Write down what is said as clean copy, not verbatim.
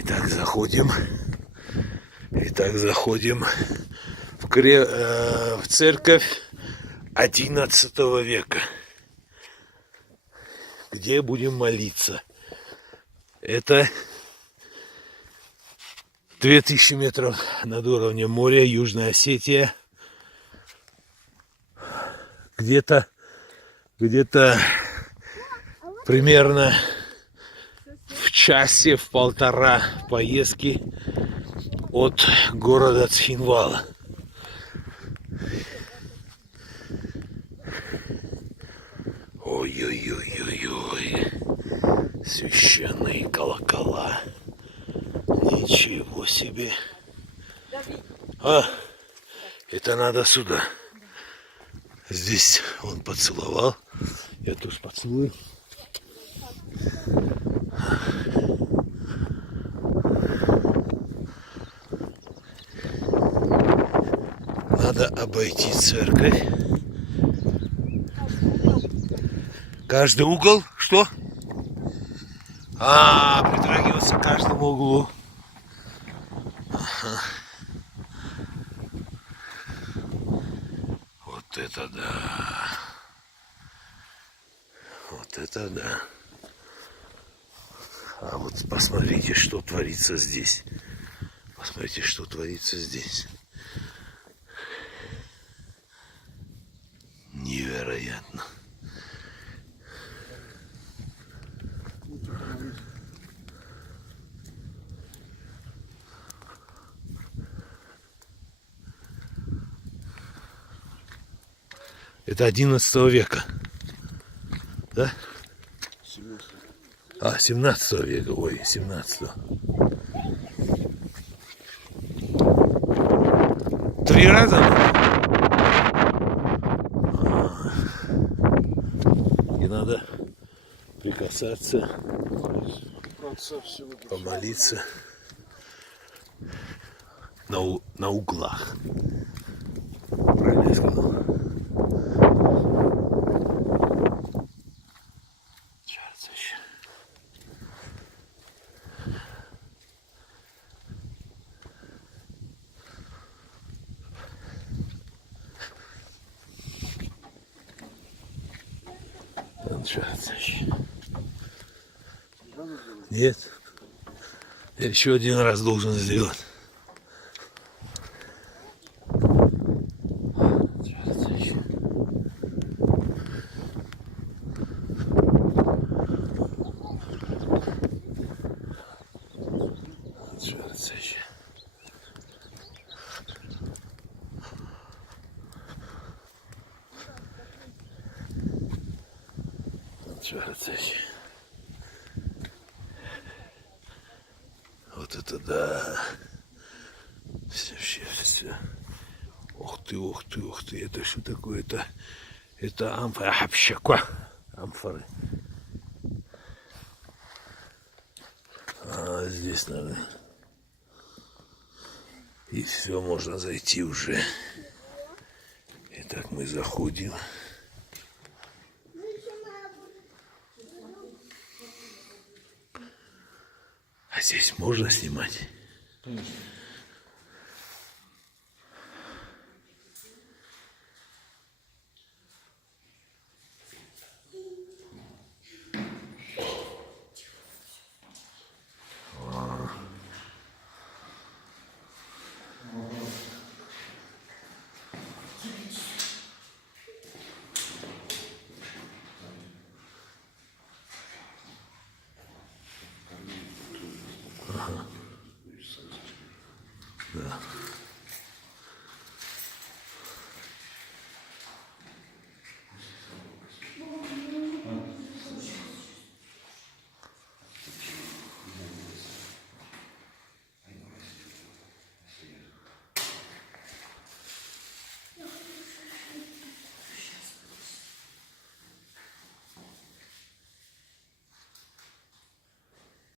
Итак, заходим в церковь XI века, где будем молиться. Это 2000 метров над уровнем моря, Южная Осетия. Где-то примерно в часе, в полтора поездки от города Цхинвала. Ой-ой-ой-ой-ой. Священные колокола. Ничего себе. Это надо сюда. Здесь он поцеловал. Я тоже поцелую. Надо обойти церковь. Каждый угол? Что? Притрагиваться к каждому углу. Ага. Вот это да. Вот это да. А вот посмотрите, что творится здесь. Посмотрите, что творится здесь. Невероятно. Это 11 века. Да? 17 века. Ой, 17. 3 раза? И надо прикасаться, помолиться на углах. Правильно я сказал? Нет. Я еще один раз должен сделать. Вот это да. Все. Ух ты. Это что такое? Это амфора. Амфоры. Здесь надо. И все, можно зайти уже. Итак, мы заходим. А здесь можно снимать?